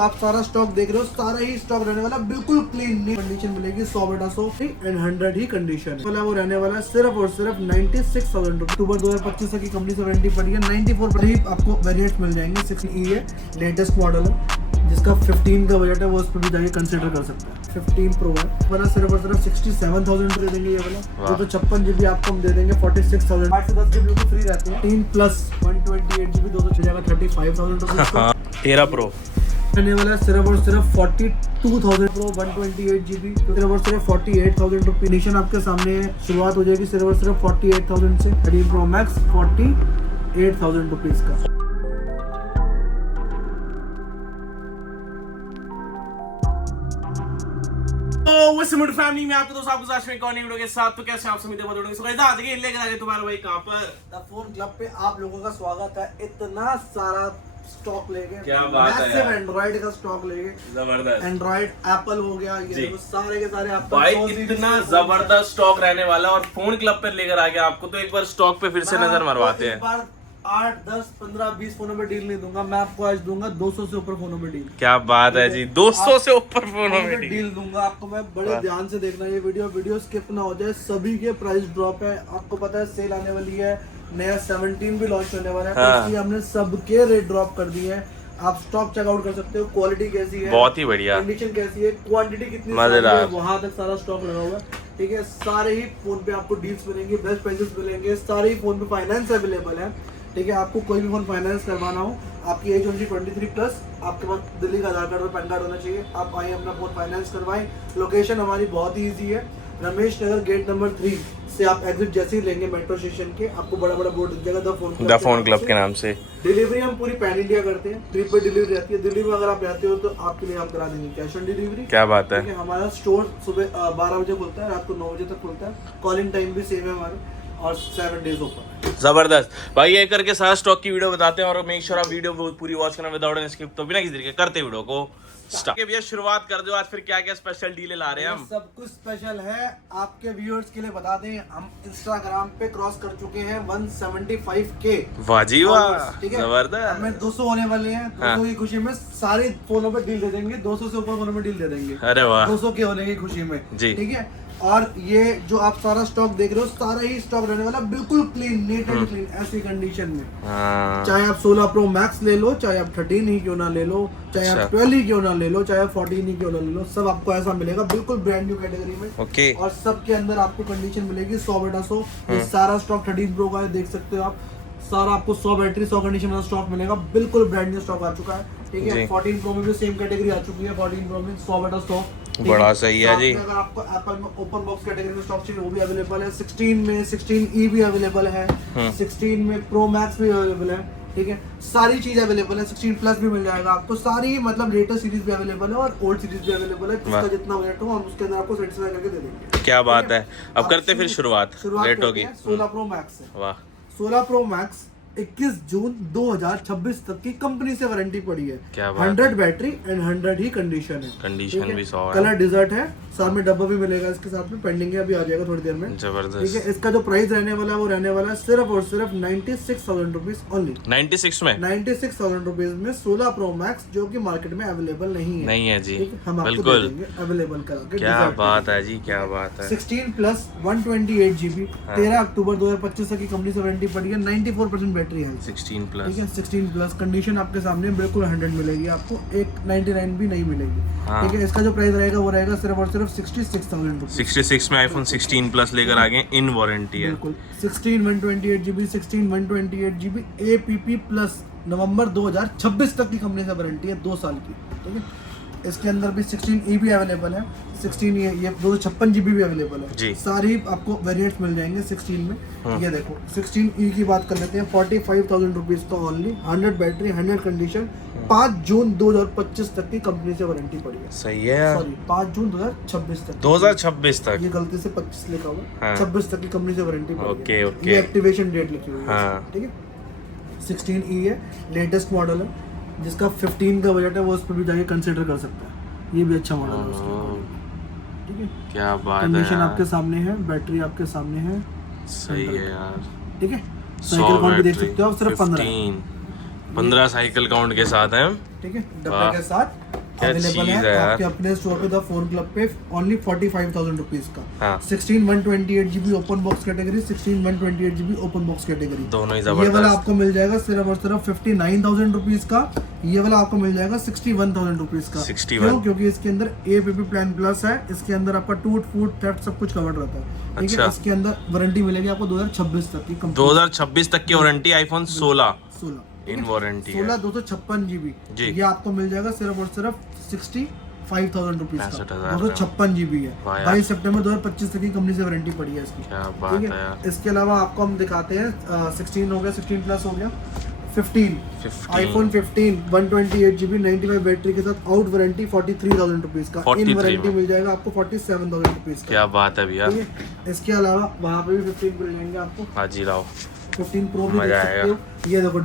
आप सारा स्टॉक देख रहे हो, सारा ही स्टॉक रहने वाला बिल्कुल क्लीन नी कंडीशन मिलेगी। 100/100 एंड 100 ही कंडीशन वाला वो रहने वाला सिर्फ और सिर्फ 96,000 रुपए। अक्टूबर 2025 की कंपनी से वारंटी पड़ी है। 94 पर ही आपको वेरिएंट्स मिल जाएंगे। 6E है, लेटेस्ट मॉडल है, जिसका 15 का बजट है, वो उस पर भी जाके कंसिडर कर सकते हैं। 15 प्रो है वाला सिर्फ और सिर्फ 67,000 दे देंगे। ये वाला तो 56 GB आपको हम दे देंगे 46,000। 8 से 10 GB तो फ्री रहते हैं। 3 प्लस 128 GB 200 जाएगा 35,000 रुपए। 13 प्रो रहने वाला सिर्फ और सिर्फ 42,000 प्रो 128 GB सिर्फ और सिर्फ 48,000 रुपए। कंडीशन आपके सामने है, शुरुआत हो जाएगी सिर्फ और सिर्फ 48,000 से। 13 प्रो मैक्स 48,000 रुपीज का। फैमिली में आपको दोस्तों आपको आज में कौन वीडियो के साथ तो कैसे आप सभी देखोगे। सो गाइस आज के लेकर आ गए तुम्हारा भाई कहां पर द फोन क्लब पे आप लोगों का स्वागत है। इतना सारा स्टॉक लेके, क्या बात है यार। एंड्रॉइड का स्टॉक लेके, जबरदस्त एंड्रॉइड एप्पल हो गया, ये सारे के सारे आपको भाई इतना जबरदस्त स्टॉक रहने वाला। और फोन क्लब पे लेकर आ गया आपको, तो एक बार स्टॉक पे फिर से नजर मरवाते हैं। 8, 10, 15, 20 फोनों में डील नहीं दूंगा मैं आपको, आज दूंगा 200 से ऊपर फोनों में डील। क्या बात है जी, 200 से ऊपर फोनों में डील दूंगा आपको मैं। बड़े ध्यान से देखना ये वीडियो स्किप ना हो जाए। सभी के प्राइस ड्रॉप है, आपको पता है सेल आने वाली है, नया 17 भी लॉन्च होने वाला है। हाँ। इसलिए हमने सबके रेट ड्रॉप कर दिए हैं। आप स्टॉक चेकआउट कर सकते हो, क्वालिटी कैसी है, बहुत ही बढ़िया, कंडीशन कैसी है, क्वांटिटी कितनी मजेदार, वहां तक सारा स्टॉक लगा हुआ है। ठीक है, सारे ही फोन पे आपको डील्स मिलेंगे, बेस्ट प्राइसेस मिलेंगे। सारे ही फोन पे फाइनेंस अवेलेबल है। ठीक है, आपको कोई भी फोन फाइनेंस करवाना हो, आपकी एज होनी 23 प्लस, आपके पास दिल्ली का आधार कार्ड और पैन कार्ड होना चाहिए। आप आइए अपना फोन फाइनेंस करवाएं। लोकेशन हमारी बहुत ही ईजी है, रमेश नगर गेट नंबर 3 से आप एग्जिट जैसे ही लेंगे मेट्रो स्टेशन के, आपको बड़ा बड़ा बोर्ड दिख जाएगा द फोन क्लब के नाम से। डिलीवरी हम पूरी पैन इंडिया करते हैं, ट्रिप पे डिलीवरी रहती है। दिल्ली में अगर आप रहते हो तो आपके लिए हम करा देंगे कैश ऑन डिलीवरी। क्या बात है। हमारा स्टोर सुबह 12 बजे खुलता है, रात को 9 बजे तक खुलता है। कॉलिंग टाइम भी सेम है हमारे, और 7 डेज ओपन। जबरदस्त भाई, ये करके सारा स्टॉक की वीडियो बताते हैं और मेक श्योर आप वीडियो पूरी वॉच करना विदाउट एनी स्किप। तो बिना किसी तरीके करते वीडियो को स्टार्ट। भैया शुरुआत कर दो, आज फिर क्या क्या स्पेशल डील ला रहे हैं हम। सब कुछ स्पेशल है आपके व्यूअर्स के लिए। बता दें, हम इंस्टाग्राम पे क्रॉस कर चुके हैं 175K। वाह जी वाह, ठीक है, जबरदस्त। हमें 200 होने वाले हैं। 200 की खुशी में सारे फोनों पे डील दे देंगे। 200 से ऊपर फोनों में डील दे देंगे। अरे वाह, 200 के होने की खुशी में जी। ठीक है, और ये जो आप सारा स्टॉक देख रहे हो, सारा ही स्टॉक रहने वाला बिल्कुल क्लीन, नीट एंड क्लीन, ऐसी कंडीशन में। चाहे आप 16 प्रो मैक्स ले लो, चाहे आप 13 ही क्यों ना ले लो, चाहे आप 12 ही क्यों ना ले लो, चाहे आप 14 ही क्यों ना ले लो, सब आपको ऐसा मिलेगा बिल्कुल ब्रांड न्यू कैटेगरी में। ओके। और सबके अंदर आपको कंडीशन मिलेगी 100/100। ये सारा स्टॉक 13 प्रो का है, देख सकते हो आप। सारा आपको 100 बैटरी 100 कंडीशन का स्टॉक मिलेगा, बिल्कुल ब्रांड न्यू स्टॉक आ चुका है। ठीक है, 14 प्रो में भी सेम कैटेगरी आ चुकी है। 14 प्रो में 100/100 बड़ा सही है जी। अगर आपको एप्पल में ओपन बॉक्स कैटेगरी में स्टॉक चाहिए वो भी अवेलेबल है। 16 में 16E भी अवेलेबल है। 16 में प्रो मैक्स भी अवेलेबल है। ठीक है, सारी चीज अवेलेबल है। 16 प्लस भी मिल जाएगा आपको। सारी मतलब लेटेस्ट सीरीज भी अवेलेबल है और ओल्ड सीरीज भी अवेलेबल है। जिसका जितना बजट हो हम उसके अंदर आपको सेटिस्फाई करके दे देंगे। क्या बात है। अब करते फिर शुरुआत लेट होगी। 16 प्रो मैक्स से। वाह, 16 प्रो मैक्स 21 जून 2026 तक की कंपनी से वारंटी पड़ी है। क्या बात 100 बैटरी एंड 100 ही कंडीशन है। कंडीशन भी 100 है। कलर डिजर्ट है, साथ में डब्बा भी मिलेगा इसके साथ में, पेंडिंग है, अभी आ जाएगा थोड़ी देर में। जबरदस्त। ठीक है, इसका जो प्राइस रहने वाला है वो रहने वाला है सिर्फ और सिर्फ 96,000 रुपीज ओनली। 96 में 96,000 रुपीज में 16 प्रो मैक्स, जो कि मार्केट में अवेलेबल नहीं है। नहीं है जी, हम आपको बिल्कुल अवेलेबल करा। क्या बात है जी, क्या बात है। 16 प्लस 128 GB 13 अक्टूबर 2025 की कंपनी से वारंटी पड़ी है। 94% बैटरी है। 16 प्लस। ठीक है, 16 प्लस कंडीशन आपके सामने बिल्कुल 100 मिलेगी आपको, एक 99 भी नहीं मिलेगी। ठीक है, इसका जो प्राइस रहेगा वो रहेगा सिर्फ और सिर्फ 66,000 रुपीज। 66 में आईफोन 16 प्लस लेकर आ गए, इन वारंटी है। बिल्कुल 16 128 GB 16 128 GB APP प्लस नवंबर 2026 तक की कंपनी से वारंटी है, 2 साल की। ठीक है, इसके अंदर भी 16E भी अवेलेबल है। 16 ये 256 GB भी अवेलेबल है जी। सारी आपको वेरिएंट्स मिल जाएंगे 16 में। ये देखो 16E की बात कर लेते हैं, 45,000 रुपीज का ओनली। 100 बैटरी 100 कंडीशन, 5 जून 2025 तक की कंपनी से वारंटी पड़ी है। सही है यार। सॉरी 5 जून 2026 तक। 2026 तक, ये गलती से 25 लिखा हुआ है। हाँ। 26 तक की कंपनी से वारंटी पड़ी है। Okay, okay. ये एक्टिवेशन डेट लिखी हुई है। हाँ। ठीक है, 16E है, लेटेस्ट मॉडल है, जिसका 15 का बजट है, वो उस पर भी जाके कंसिडर कर सकता है। ये भी अच्छा मॉडल है उसके अकॉर्डिंग। ठीक है, क्या बात है। कंडीशन आपके सामने है, बैटरी आपके सामने है। सही है यार। ठीक है, साइकिल काउंट भी देख सकते हो आप, सिर्फ 15 साइकिल काउंट के साथ है। ठीक है, डब्बे के साथ क्या अवेलेबल चीज़ है है यार। आपके अपने स्टोर पे द फोन क्लब पे ओनली 45,000 रुपीज का। हाँ। 16 128 GB open box category, 16 128 GB open box category, दोनों ही ये वाला जबरदस्त। आपको मिल जाएगा सिर्फ और सिर्फ 59,000 रुपीज का। ये वाला आपको मिल जाएगा 61,000 रुपीज का। 61। क्यों? क्योंकि इसके अंदर APP प्लान प्लस है, इसके अंदर आपका टूट फूट थेफ्ट सब कुछ कवर्ड रहता है। ठीक है, अच्छा। इसके अंदर वारंटी मिलेगी आपको 2026 तक की। 2026 तक की वारंटी, आईफोन 16 16 इन वारंटी है। 16 256 GB जी। ये आपको मिल जाएगा सिर्फ और सिर्फ 65,000 रुपीज का। 65,000 256 GB है। वाह यार। 22 सितंबर 2025 तक की कंपनी से वारंटी पड़ी है इसकी। क्या बात ठीक है है, यार। इसके अलावा आपको हम दिखाते हैं 16 हो गया, 16 प्लस हो गया, 15 आईफोन 15 128 GB 95 बैटरी के साथ आउट वारंटी 43,000 रुपीज का। 43 इन वारंटी में। मिल जाएगा आपको 47,000 रुपीज का। क्या बात है भैया। ठीक है, इसके अलावा वहाँ पे भी 15 मिल जाएंगे आपको। हाँ जी लाओ। 15 प्रो भी देख मजा सकते आएगा। हो। ये देखो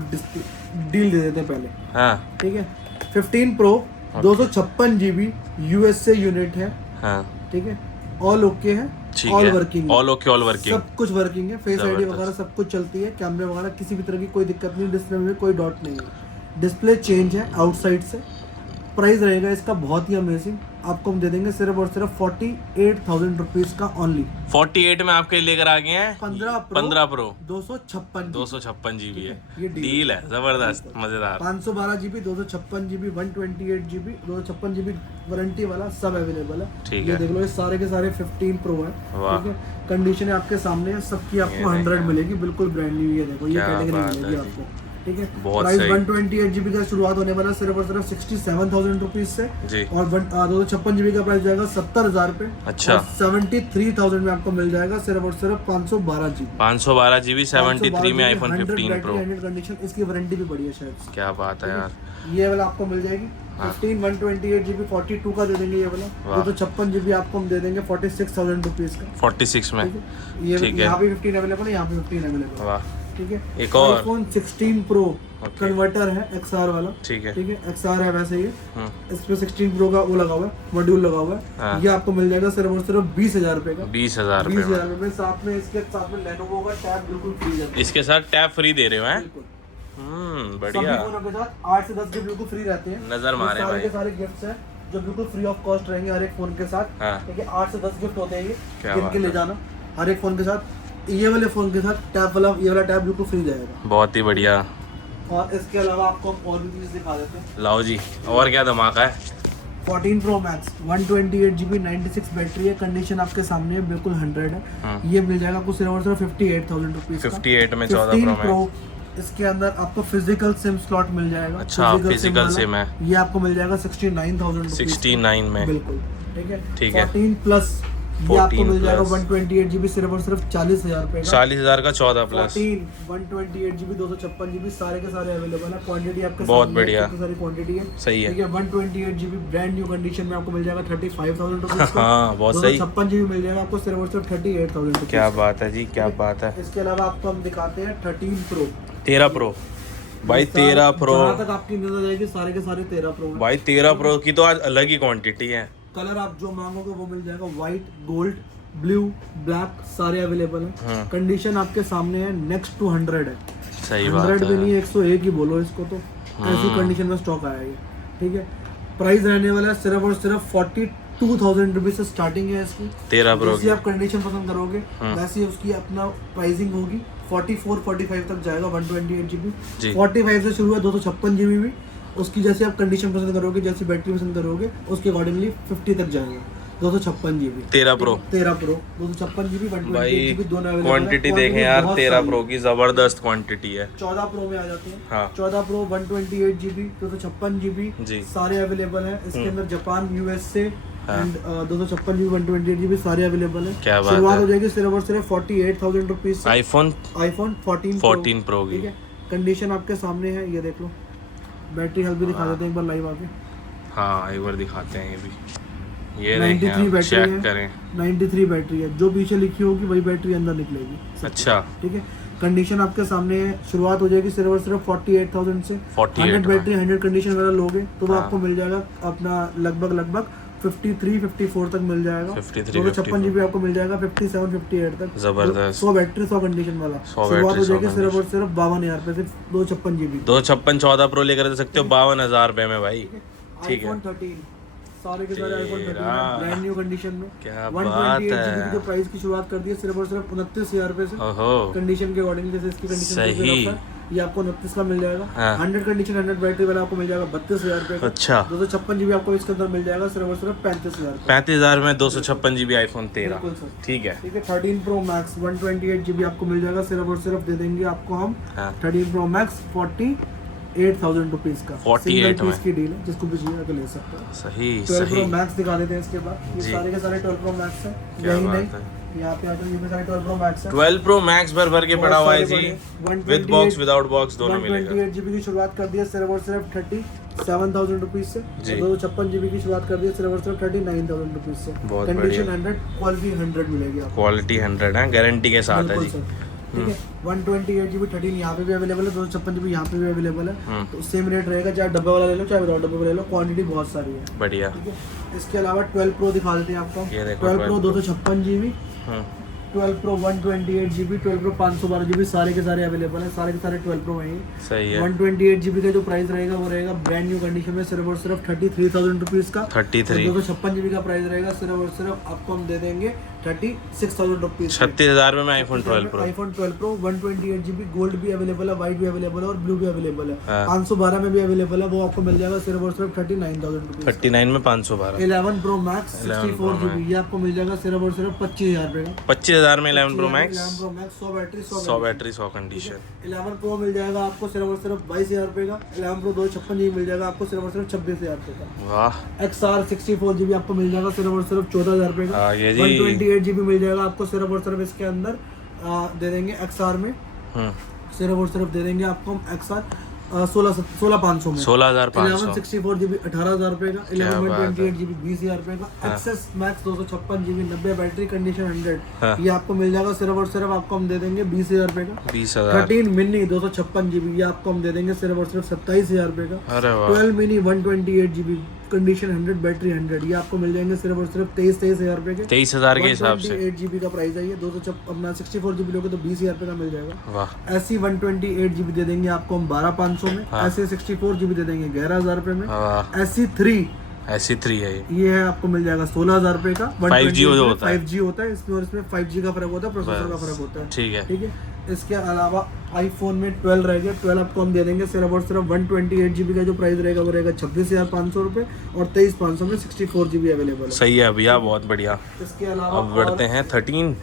डील दे देते हैं पहले। हाँ ठीक है, 15 प्रो 256 GB USA यूनिट है। हाँ ठीक है, ऑल ओके है, ठीक ऑल है। Working, all okay, all working. सब कुछ वर्किंग है, फेस आईडी जबरदस्त। वगैरह सब कुछ चलती है, कैमरे वगैरह किसी भी तरह की कोई दिक्कत नहीं, डिस्प्ले में कोई डॉट नहीं है, डिस्प्ले चेंज है आउटसाइड से। प्राइस रहेगा इसका बहुत ही अमेजिंग, आपको हम दे देंगे सिर्फ और सिर्फ 48,000 रुपीज का ओनली। 48 में आपके लिए लेकर आ गए हैं 15 प्रो 256 256 GB है। ये डील है जबरदस्त, मजेदार। 512 GB 256 GB 128 GB 256 GB warranty वाला सब अवेलेबल है। ठीक ये है। देख लो, ये सारे के सारे 15 प्रो है। वाह। ठीक है, कंडीशन आपके सामने है, सबकी आपको 100 मिलेगी, बिल्कुल ब्रांड न्यू। ये देखो, ये क्या कैटेगरी बात मिलेगी है। आपको। ठीक है, बहुत प्राइस सही। 128 GB का शुरुआत होने वाला सिर्फ और सिर्फ 67,000 रुपीज से। जी। और 256 GB का प्राइस जाएगा 70,000 पे। अच्छा। 73,000 में आपको मिल जाएगा सिर्फ और सिर्फ 512 GB। 512 GB 73 में आईफोन 15 प्रो। कंडीशन, इसकी वारंटी भी बढ़िया शायद। क्या बात है यार। ये वाला आपको मिल जाएगी 15 128 GB 42 का दे देंगे। ये वाला वाह। 256 GB आपको हम दे देंगे 46,000 रुपीज का। 46 में। ठीक है, ये ठीक है। यहाँ पे 15 अवेलेबल है, यहाँ पे 15 अवेलेबल है। वाह। ठीक है, एक और। IPhone 16 pro Okay. कन्वर्टर है XR वाला। ठीक है। ठीक है, XR है वैसे ये, हम्म, इस पे 16 प्रो का वो लगा हुआ है, मॉड्यूल लगा हुआ हाँ। है। ये आपको मिल जाएगा सिर्फ और सिर्फ 20,000 रुपए का। 20,000 रुपए 20,000 में। रुपए साथ में, इसके साथ में लेनोवो का टैब बिल्कुल फ्री है। इसके साथ टैब फ्री दे रहे हो हैं। बिल्कुल बढ़िया। सभी फोनों के साथ 8 से 10 गिफ्ट बिल्कुल फ्री रहते हैं। नजर ये मारे सारे भाई। के सारे गिफ्ट्स हैं जो बिल्कुल फ्री ऑफ कॉस्ट रहेंगे हर एक फोन के साथ। हाँ। ठीक है, 8 से 10 गिफ्ट होते हैं ये, क्या गिन बात के ले है। जाना हर एक फोन के साथ। ये वाले फोन के साथ टैब वाला, ये वाला टैब बिल्कुल फ्री जाएगा। बहुत ही बढ़िया। और इसके अलावा आपको हम और भी चीज़ दिखा देते हैं। लाओ जी, और क्या धमाका है। 14 प्रो मैक्स 128 GB 96 बैटरी है, कंडीशन आपके सामने है, बिल्कुल 100 है। ये मिल जाएगा आपको सिर्फ और सिर्फ 58,000 रुपीज का। 58 में 14 15 प्रो में। इसके अंदर आपको फिजिकल सिम स्लॉट मिल जाएगा। अच्छा, physical वाला। SIM है। ये आपको मिल जाएगा 69,000 रुपीज 69 में। बिल्कुल। ठीक है, ठीक है। 14 प्लस ये आपको 14 मिल जाएगा plus। 128 GB सिर्फ और सिर्फ 40,000 रुपए का। 40,000 का 14 प्लस। 14 128 GB 256 GB सारे के सारे अवेलेबल है। क्वांटिटी आपके बहुत सामने है, बढ़िया। कितनी सारी क्वांटिटी है। सही है। ठीक है, 128 GB ब्रांड न्यू कंडीशन में आपको मिल जाएगा 35,000 रुपीज का। हाँ, बहुत सही। 256 GB मिल जाएगा आपको सिर्फ और सिर्फ 38,000 रुपीज। क्या बात है जी, क्या बात है। इसके अलावा आपको हम दिखाते हैं 13 प्रो। 13 प्रो भाई, 13 प्रो जहाँ तक आपकी नजर जाएगी सारे के सारे 13 प्रो हैं। भाई। 13 प्रो की तो आज अलग ही क्वांटिटी है। कलर आप जो मांगोगे वो मिल जाएगा, व्हाइट, गोल्ड, ब्लू, ब्लैक सारे अवेलेबल हैं। कंडीशन आपके सामने है, नेक्स्ट टू 100 है। सही बात 100 भी है। नहीं, 101 ही बोलो इसको तो। ऐसी कंडीशन में स्टॉक आया है। ठीक है, प्राइस रहने वाला है सिर्फ और सिर्फ 42,000 रुपीज से स्टार्टिंग है इसकी। 13 प्रो जैसी की। आप कंडीशन पसंद करोगे वैसी उसकी अपना प्राइसिंग होगी। 44-45 तक जाएगा 128 GB। जी। 45 से शुरू है 256 GB भी। उसकी जैसे आप कंडीशन पसंद करोगे, जैसी बैटरी पसंद करोगे, उसके अकॉर्डिंगली 50 तक जाएगा 256 GB। 13 प्रो 13 प्रो 256 GB 128 भाई, GB दोनों available है। क्वांटिटी देखें Quantity यार, बहुत 13 सारी प्रो की जबरदस्त क्वांटिटी है। 14 प्रो में आ जाते हैं। हाँ। 14 प्रो 128 GB 256 GB जी। सारे अवेलेबल हैं। इसके अंदर Japan, USA and 256 GB 128 GB सारे अवेलेबल हैं। क्या बात शुरुआत है। हो जाएगी सिर्फ और सिर्फ 48,000 रुपीज से। आईफोन आईफोन 14 प्रो की। ठीक है, कंडीशन आपके सामने है, ये देख लो। बैटरी हेल्थ भी दिखा देते हैं एक बार लाइव आके। हाँ, एक बार दिखाते हैं ये भी। ये 93 देखें, बैटरी चेक है। करें। 93 बैटरी है, जो पीछे लिखी होगी वही बैटरी अंदर निकलेगी। अच्छा। ठीक है, कंडीशन आपके सामने है, शुरुआत हो जाएगी सिर्फ और सिर्फ 48,000 से। 48 100 बैटरी 100 कंडीशन वाला लोगे तो वो हाँ। आपको मिल जाएगा अपना लगभग 53-54 तक मिल जाएगा। 53, 256 GB आपको मिल जाएगा 57-58 तक। जबरदस्त। 100 बैटरी 100 कंडीशन वाला। 100 शुरुआत हो बैटरी, 100 जाएगी सिर्फ और सिर्फ 52,000 रुपए से 256 GB। 256 14 प्रो लेकर दे सकते हो 52,000 रुपए में भाई। ठीक है। iPhone 13 सारे के सारे iPhone 13 तेरा। ब्रांड न्यू कंडीशन में। क्या 128 बात GB है। की प्राइस की शुरुआत कर दी है सिर्फ और सिर्फ 29,000 रुपए से। ओहो कंडीशन के अकॉर्डिंग जैसे इसकी कंडीशन सही। ये आपको 29 का मिल जाएगा। हाँ। 100 कंडीशन 100 बैटरी वाला आपको मिल जाएगा 32,000 रुपए का। अच्छा 256 GB आपको इसके अंदर मिल जाएगा सिर्फ और सिर्फ 35,000 35,000 में 256 GB iPhone 13। बिल्कुल सर। ठीक है। ठीक है 13 Pro Max 128 GB आपको मिल जाएगा सिर्फ और सिर्फ दे देंगे आपको हम हाँ। 13 Pro Max 48,000 रुपीज का 48 सिंगल में। पीस की डील है, जिसको भी चाहिए आके ले सकते हैं। सही 12 सही। Pro Max दिखा देते हैं इसके बाद। ये जी। सारे के सारे 12 Pro Max है। क्या यही बात नहीं है। यहाँ पे आते हैं, ये भी सारे 12 Pro Max है। 12 Pro Max भर के पड़ा हुआ है जी। 128 विद बॉक्स विदाउट बॉक्स दोनों मिलेगा। 128 GB की शुरुआत कर दी है सिर्फ और सिर्फ 37,000 रुपीज से। जी। 256 GB की शुरुआत कर दी है सिर्फ और सिर्फ 39,000 रुपीज से। बहुत कंडीशन बढ़िया। 100 क्वालिटी 100 मिलेगी आपको। क्वालिटी 100 है, गारंटी के साथ है बिल्कुल जी। सर। ठीक है 128 GB 13 यहाँ पे भी अवेलेबल है, 256 GB यहाँ पे भी अवेलेबल है। तो सेम रेट रहेगा, चाहे डब्बे वाला ले लो चाहे विदाउट डब्बे वाला ले लो, क्वांटिटी बहुत सारी है। बढ़िया। ठीक है इसके अलावा 12 Pro दिखा देते हैं आपको। ये देखो 12 Pro 256 GB, हम्म, 12 Pro 128 GB, 12 Pro 512 GB, सारे के सारे अवेलेबल है। सारे के सारे 12 Pro हैं। सही है। 128 GB का जो प्राइस रहेगा वो रहेगा ब्रांड न्यू कंडीशन में सिर्फ और सिर्फ 33,000 रुपीज का। 33 256 GB का प्राइस रहेगा सिर्फ और सिर्फ आपको हम दे देंगे 36,000 रुपीज। 36,000 में iPhone 12 Pro। iPhone 12 Pro 128 GB gold भी अवेलेबल है, व्हाइट भी अवेलेबल है और ब्लू भी अवेलेबल है। हाँ। 512 में भी अवेलेबल है, वो आपको मिल जाएगा सिर्फ और सिर्फ 39,000 रुपीज। 39 में 512। 11 Pro Max 64 GB ये आपको मिल जाएगा सिर्फ और सिर्फ 25,000 रुपए का। 25,000 में 11 Pro 11 Max, Pro Max 100 battery 100 battery 100 condition. 11 Pro मिल जाएगा आपको सिर्फ और सिर्फ 22,000 रुपए का। 11 Pro 256 GB मिल जाएगा आपको सिर्फ और सिर्फ 26,000 रुपए का। वाह XR 64 GB आपको मिल जाएगा सिर्फ और सिर्फ 14,000 रुपए का। आगे जी। 128 GB मिल जाएगा आपको सिर्फ और सिर्फ इसके अंदर दे देंगे XR में हम्म, सिर्फ और सिर्फ दे देंगे आपको हम XR 16,500 में। 16,500। 64 GB 18,000 रुपए का। 128 GB 20,000 रुपए का। हाँ। XS max 256 GB 90 battery condition 100 हाँ। ये आपको मिल जाएगा सिर्फ और सिर्फ आपको हम दे देंगे 20,000 रुपए का। 20,000। 13 मिनी 256 GB ये आपको हम दे देंगे सिर्फ और सिर्फ 27,000 रुपए का। अरे वाह। 12 मिनी 128 GB कंडीशन 100 बैटरी 100 ये आपको मिल जाएंगे सिर्फ और सिर्फ 23,000 रुपए के। 23,000 के हिसाब से। 128 GB का प्राइस है ये। 256 अपना 64 GB लोगे तो 20,000 रुपए का मिल जाएगा। वाह। ऐसी 128 GB दे देंगे आपको हम 12,500 में। हाँ। ऐसे 64 GB दे देंगे 11,000 रुपए में। वाह। ऐसी 3 ऐसी 3 है ये। ये है आपको मिल जाएगा 16,000 रुपए का। 5G जो होता है। 5G होता है इसमें और इसमें 5G का फर्क होता है, प्रोसेसर का फर्क होता है। ठीक है। ठीक है इसके अलावा आईफोन में 12 रहेगा। 12 आपको हम दे देंगे सिर्फ और सिर्फ 128 GB का जो प्राइस रहेगा वो रहेगा 26,500 रुपए और 23,500 में 64 GB अवेलेबल है। सही है भैया, बहुत बढ़िया। इसके अलावा अब बढ़ते हैं 13।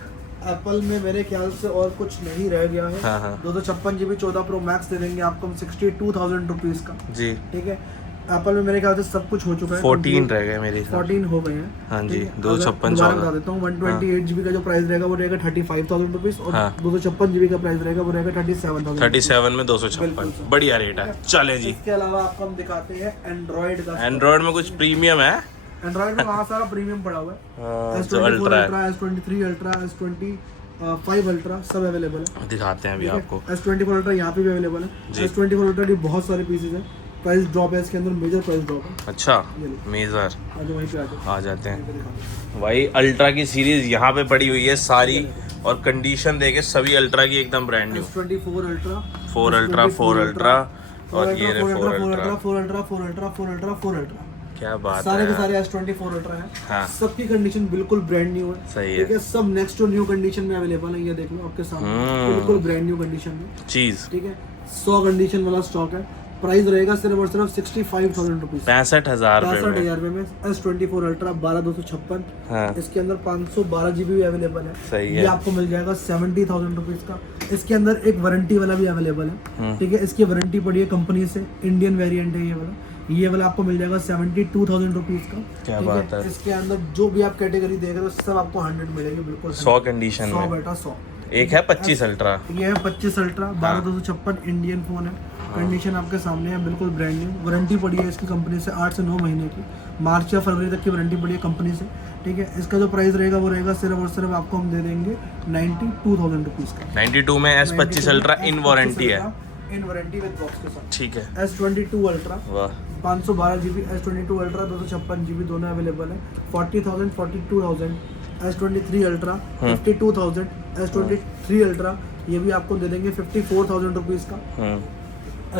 एप्पल में मेरे ख्याल से और कुछ नहीं रह गया है। हाँ, हाँ। 256 GB 14 Pro Max दे देंगे आपको हम 62,000 रुपीज का। जी। ठीक है एप्पल में मेरे ख्याल से सब कुछ हो चुका है। 14 रह गए मेरे हिसाब 14 हो गए हैं। हाँ जी, ठीक है? 256 दोबारा बता देता हूँ 128 GB का जो प्राइस रहेगा वो रहेगा 35,000 रुपीज और हाँ। 256 GB का प्राइस रहेगा वो रहेगा 37,000। 37 में 256। बढ़िया रेट है। चले जी। इसके अलावा आपको हम दिखाते हैं एंड्रॉइड का। एंड्रॉइड में कुछ प्रीमियम है। एंड्रॉइड में वहाँ सारा प्रीमियम पड़ा हुआ है। जो अल्ट्रा है। S23 अल्ट्रा S25 अल्ट्रा सब अवेलेबल है। दिखाते हैं अभी आपको। S24 अल्ट्रा यहाँ पे भी अवेलेबल जी। है। S24 अल्ट्रा की बहुत सारे पीसेज है। प्राइस ड्रॉप है इसके अंदर, मेजर प्राइस ड्रॉप है। अच्छा ये लो। मेजर आज वहीं पे आ जाते हैं आ भाई। अल्ट्रा की सीरीज यहाँ पे पड़ी हुई है सारी, और कंडीशन देखे सभी अल्ट्रा की एकदम brand new. S24 ultra 4 ultra 4 ultra और ये रहे 4 ultra. 4 ultra 4 ultra 4 ultra 4 ultra क्या बात सारे के है। सारे S24 अल्ट्रा है। हाँ। सबकी कंडीशन बिल्कुल ब्रांड न्यू है। सही है। ठीक है सब नेक्स्ट टू न्यू कंडीशन में अवेलेबल है। ये देख लो आपके सामने बिल्कुल ब्रांड न्यू कंडीशन में। चीज ठीक है 100 कंडीशन वाला स्टॉक है। प्राइस रहेगा सिर्फ और सिर्फ 65,000 रुपीज। 65,000 रुपए में। 65,000 रुपए में S24 अल्ट्रा 12,256। हाँ। इसके अंदर 512 GB भी अवेलेबल है। सही ये है। आपको मिल जाएगा 70,000 रुपीज का। इसके अंदर एक वारंटी वाला भी अवेलेबल है। ठीक है इसकी वारंटी पड़ी है कंपनी से, इंडियन वेरिएंट है ये वाला। ये वाला आपको मिल जाएगा 72,000 रुपीज का। क्या ठीक बात है। इसके अंदर जो भी आप कैटेगरी देख रहे हो सब आपको 100 मिलेगी बिल्कुल। 100 कंडीशन 100 में। बेटा 100। एक है 25 अल्ट्रा। ये है 25 अल्ट्रा 12,256 इंडियन फोन है। कंडीशन आपके सामने है बिल्कुल ब्रांड न्यू। वारंटी पड़ी है इसकी कंपनी से 8 से 9 महीने की। मार्च या फरवरी तक की वारंटी पड़ी है कंपनी से। ठीक है इसका जो प्राइस रहेगा वो रहेगा सिर्फ और सिर्फ आपको हम दे देंगे 92,000 रुपीज का। 92 में S25 अल्ट्रा इन वारंटी है। इन वारंटी विद बॉक्स के साथ। ठीक है। S22 अल्ट्रा वाह। 512 GB S22 अल्ट्रा 256 GB दोनों अवेलेबल है। 40,000 42,000। S23 ultra 52,000। S23 अल्ट्रा ये भी आपको दे देंगे 54,000 रुपीज का।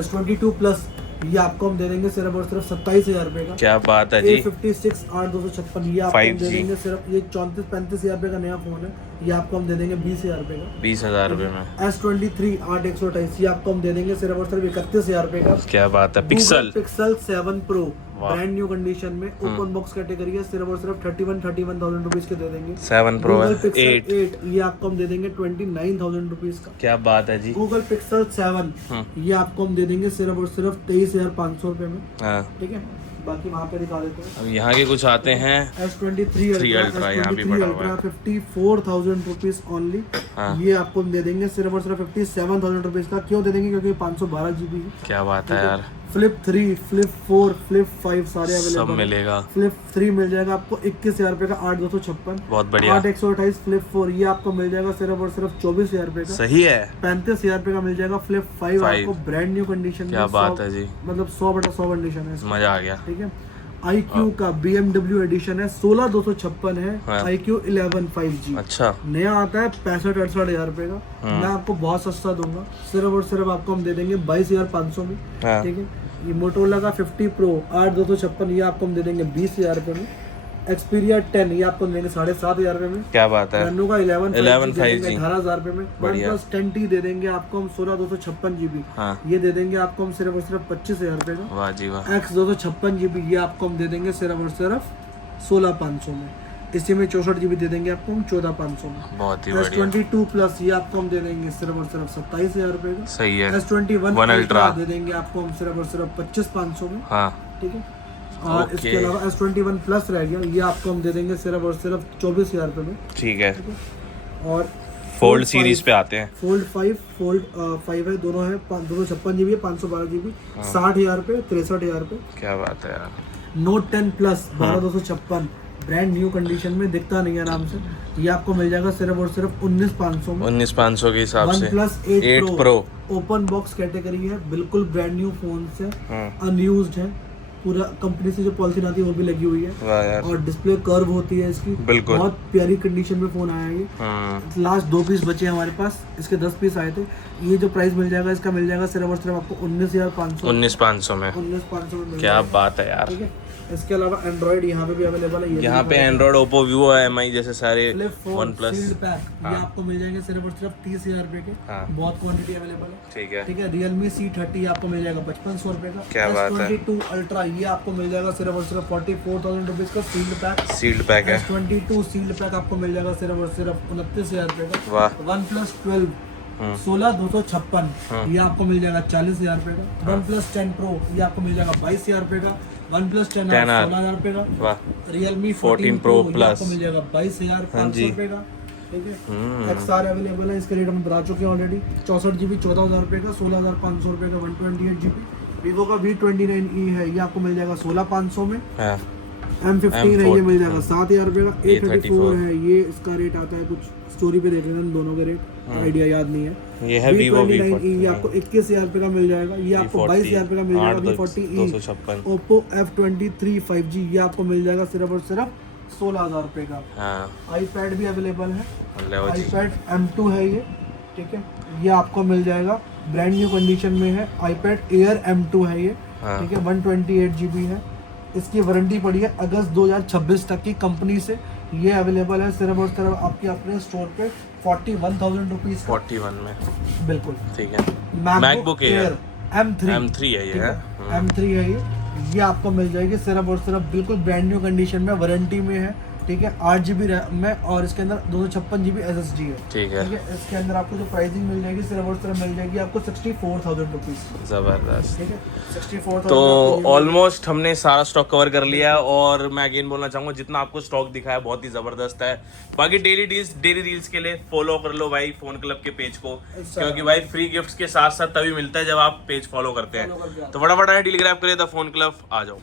S22 प्लस ये आपको हम दे देंगे सिर्फ और सिर्फ 27,000 रुपए का। क्या बात है जी। A56 8256 ये आपको हम 5G। दे देंगे सिर्फ, ये 34-35,000 रुपए का नया फोन है, ये आपको हम दे देंगे 20,000 रुपए का। 20,000 रुपए में। S23 8128 ये आपको हम दे देंगे सिर्फ और सिर्फ 31,000 रुपए का। क्या बात है। पिक्सल पिक्सल 7 प्रो वाह। ब्रांड न्यू कंडीशन में ओपन बॉक्स कैटेगरी है, सिर्फ और सिर्फ 31,000 रुपीज के दे देंगे। 7 प्रो है। Google Pixel 8 8 ये आपको हम दे देंगे 29,000 रुपीज का। क्या बात है जी। Google Pixel 7 ये आपको हम दे देंगे सिर्फ और सिर्फ 23,500 रुपए में। हाँ। ठीक है, बाकी वहाँ पे दिखा देते हैं। अब यहाँ के कुछ आते हैं। S23 Ultra यहाँ भी पड़ा हुआ है। 54,000 रुपीज ओनली। हाँ। ये आपको हम दे देंगे सिर्फ और सिर्फ 57,000 रुपीज का। क्यों दे देंगे? क्योंकि 512 GB है। क्या बात है यार। फ्लिप 3, फ्लिप 4, फ्लिप 5 सारे सब अवेलेबल मिलेगा। फ्लिप 3 मिल जाएगा आपको 21,000 रुपए का 8,256। बहुत बढ़िया। 8,128 फ्लिप 4 ये आपको मिल जाएगा सिर्फ और सिर्फ 24,000 रुपए का। सही है। 35,000 रुपए का मिल जाएगा फ्लिप 5 आपको ब्रांड न्यू कंडीशन में। क्या बात है जी। मतलब 100/100 कंडीशन है इसमें। मजा आ गया। ठीक है। iQ का BMW एडिशन है, 16,256 है। हाँ। iQ 11 5G अच्छा। नया आता है 65-68,000 रुपए का। मैं आपको बहुत सस्ता दूंगा, सिर्फ और सिर्फ आपको हम दे देंगे 22,500 में। हाँ। ठीक है। ये मोटोरोला का 50 प्रो 8,256 ये आपको हम दे देंगे 20,000 रुपए में। Xperia 10 ये आपको हम देंगे 7,500 रुपए में। क्या बात है। रेनो का 11 5G 18,000 रुपए में। बढ़िया। OnePlus 10T दे देंगे आपको हम 16,256 GB। हाँ। ये दे देंगे आपको हम सिर्फ और सिर्फ 25,000 रुपए का। वाह जी वाह। X 256 GB ये आपको हम दे देंगे सिर्फ और सिर्फ 16,500 में। इसी में 64 GB दे देंगे आपको हम 14,500 में। बहुत ही बढ़िया। S22 प्लस ये आपको हम दे देंगे सिर्फ और सिर्फ 27,000 रुपए का। सही है। S21 One Ultra दे देंगे आपको हम सिर्फ और सिर्फ 25,500 में। हाँ। ठीक है। और Okay. इसके अलावा S21 प्लस रह गया, ये आपको हम दे देंगे सिर्फ और सिर्फ 24,000 रुपए में। ठीक है। और फोल्ड सीरीज पे आते हैं। फोल्ड 5 फोल्ड 5 है, दोनों है 256 GB है, 512 GB 60,000 रुपए 63,000 रुपए। क्या बात है यार। Note 10 plus 12,256 brand new condition में, दिखता नहीं है आराम से। ये आपको मिल जाएगा सिर्फ और सिर्फ 19,500 में। 19,500 के हिसाब से। OnePlus 8 8 Pro Pro open box category है, बिल्कुल ब्रांड न्यू फोन से, हाँ। अनयूज्ड है। पूरा कंपनी से जो पॉलिथीन आती है वो भी लगी हुई है। वाह यार। और डिस्प्ले कर्व होती है इसकी। बिल्कुल। बहुत प्यारी कंडीशन में फोन आया है ये। हाँ। लास्ट 2 पीस बचे हैं हमारे पास, इसके 10 पीस आए थे। ये जो प्राइस मिल जाएगा इसका मिल जाएगा सिर्फ और सिर्फ आपको 19,500 19,500 में। 19,500 में मिल क्या जाएगा। बात है यार। ठीक है। इसके अलावा एंड्रॉइड यहाँ पे भी अवेलेबल है। यहाँ पे एंड्रॉइड, ओप्पो, वीवो, MI जैसे सारे flip 4 one plus. Sealed pack ये आपको मिल जाएंगे सिर्फ और सिर्फ 30,000 रुपए के। हाँ। बहुत क्वांटिटी अवेलेबल है। ठीक है। ठीक है। Realme C30 आपको मिल जाएगा 5500 रुपए का। क्या बात है। S22 Ultra ये आपको मिल जाएगा सिर्फ और सिर्फ 44,000 रुपीज का सील्ड पैक। सील्ड पैक है। S22 सील्ड पैक आपको मिल जाएगा सिर्फ और सिर्फ 29,000 रुपए का। वाह। OnePlus 12 16,256 ये आपको मिल जाएगा 40,000 रुपए का। OnePlus 10 Pro ये आपको मिल जाएगा 22,000 रुपए का। OnePlus 10 16,000 रुपए का। वाह। Realme 14 Pro ये Plus आपको मिल जाएगा 22,500 रुपए का। ठीक है। XR अवेलेबल है, इसके रेट हम बता चुके हैं ऑलरेडी। 64 GB 14,000 रुपए का, 16,500 रुपए का 128 GB। Vivo का V29e है, ये आपको मिल जाएगा 16,500 में। हाँ। M15 है, ये मिल जाएगा 7,000 रुपए का। A34 A34 है, ये इसका रेट आता है, कुछ स्टोरी पे देख लेना दोनों के रेट, आइडिया याद नहीं है। ये है Vivo V29e ये आपको 21,000 रुपए का मिल जाएगा। ये आपको 22,000 रुपए का मिल जाएगा। V40e 256। Oppo F23 5G ये आपको मिल जाएगा सिर्फ और सिर्फ 16,000 रुपए का। हाँ। iPad भी अवेलेबल है। लो जी। iPad M2 है ये। ठीक है। ये आपको मिल जाएगा ब्रांड न्यू कंडीशन में है। iPad Air M2 है ये। हाँ। ठीक है। 128 GB है। इसकी वारंटी पड़ी है अगस्त 2026 तक की कंपनी से। ये अवेलेबल है सिर्फ और सिर्फ आपके अपने स्टोर पे 41,000 रुपीज का। 41 में। बिल्कुल। ठीक है। MacBook Air M3 है ये ठीक है। M3 है ये आपको मिल जाएगी सिर्फ और सिर्फ बिल्कुल ब्रांड न्यू कंडीशन में, वारंटी में है। ठीक है। 8 GB रैम में और इसके अंदर 256 GB SSD है। ठीक है। ठीक है। इसके अंदर आपको जो प्राइसिंग मिल जाएगी सिर्फ और सिर्फ मिल जाएगी आपको 64,000 रुपीज। जबरदस्त। ठीक है। 64,000 तो आपको ये ऑलमोस्ट हमने सारा स्टॉक कवर कर लिया है और मैं अगेन बोलना चाहूंगा जितना आपको स्टॉक दिखा है बहुत ही जबरदस्त है। बाकी डेली रील्स के लिए फॉलो कर लो भाई फोन क्लब के पेज को, क्योंकि भाई फ्री गिफ्ट्स के साथ साथ तभी मिलता है जब आप पेज फॉलो करते हैं। तो फटाफट टेलीग्राम करिए द फोन क्लब, आ जाओ।